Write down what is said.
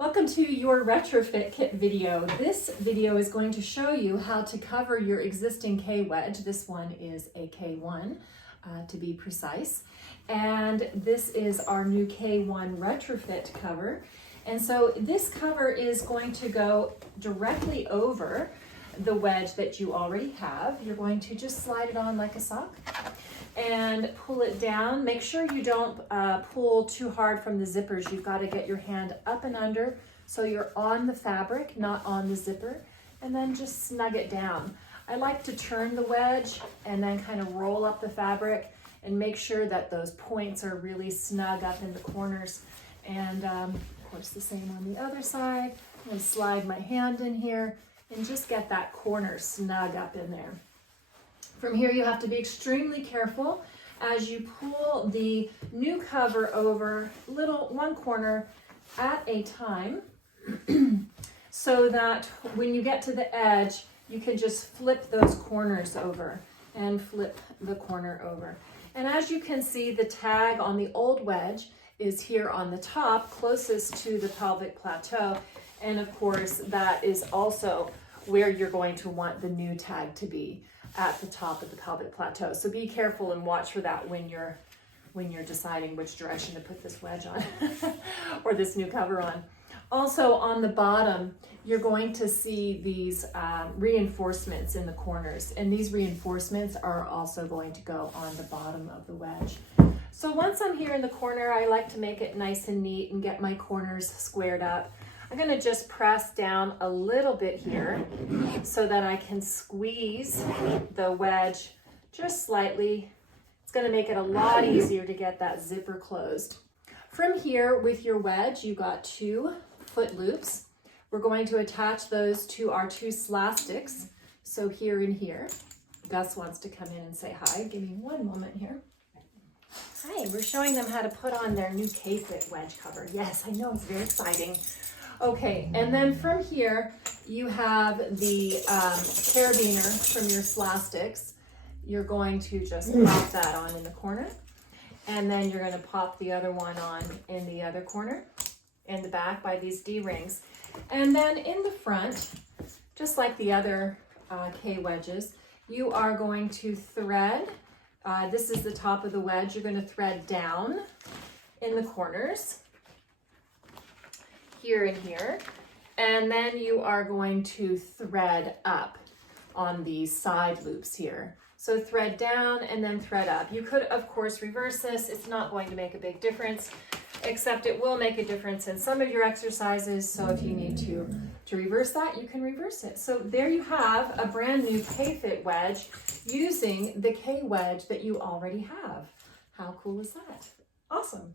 Welcome to your retrofit kit video. This video is going to show you how to cover your existing K-Wedge. This one is a K1 to be precise. And this is our new K1 retrofit cover. And so this cover is going to go directly over the wedge that you already have. You're going to just slide it on like a sock and pull it down. Make sure you don't pull too hard from the zippers. You've got to get your hand up and under so you're on the fabric, not on the zipper, and then just snug it down. I like to turn the wedge and then kind of roll up the fabric and make sure that those points are really snug up in the corners. And of course the same on the other side. I'm going to slide my hand in here and just get that corner snug up in there. From here, you have to be extremely careful as you pull the new cover over one corner at a time so that when you get to the edge, you can just flip those corners over and flip the corner over. And as you can see, the tag on the old wedge is here on the top, closest to the pelvic plateau. And of course, that is also where you're going to want the new tag to be, at the top of the pelvic plateau. So be careful and watch for that when you're deciding which direction to put this wedge on or this new cover on. Also on the bottom, you're going to see these reinforcements in the corners, and these reinforcements are also going to go on the bottom of the wedge. So once I'm here in the corner, I like to make it nice and neat and get my corners squared up. I'm going to just press down a little bit here so that I can squeeze the wedge just slightly. It's going to make it a lot easier to get that zipper closed. From here with your wedge, you got 2 foot loops. We're going to attach those to our 2 slastics. So here and here. Gus wants to come in and say hi. Give me one moment here. Hi, we're showing them how to put on their new K-Fit Wedge cover. Yes, I know, it's very exciting. Okay, and then from here, you have the carabiner from your slastics. You're going to just pop that on in the corner. And then you're going to pop the other one on in the other corner, in the back by these D-rings. And then in the front, just like the other K-wedges, you are going to thread. This is the top of the wedge. You're going to thread down in the corners, here and here, and then you are going to thread up on these side loops here. So thread down and then thread up. You could, of course, reverse this. It's not going to make a big difference, except it will make a difference in some of your exercises. So if you need to reverse that, you can reverse it. So there you have a brand new K-Fit wedge using the K-Wedge that you already have. How cool is that? Awesome.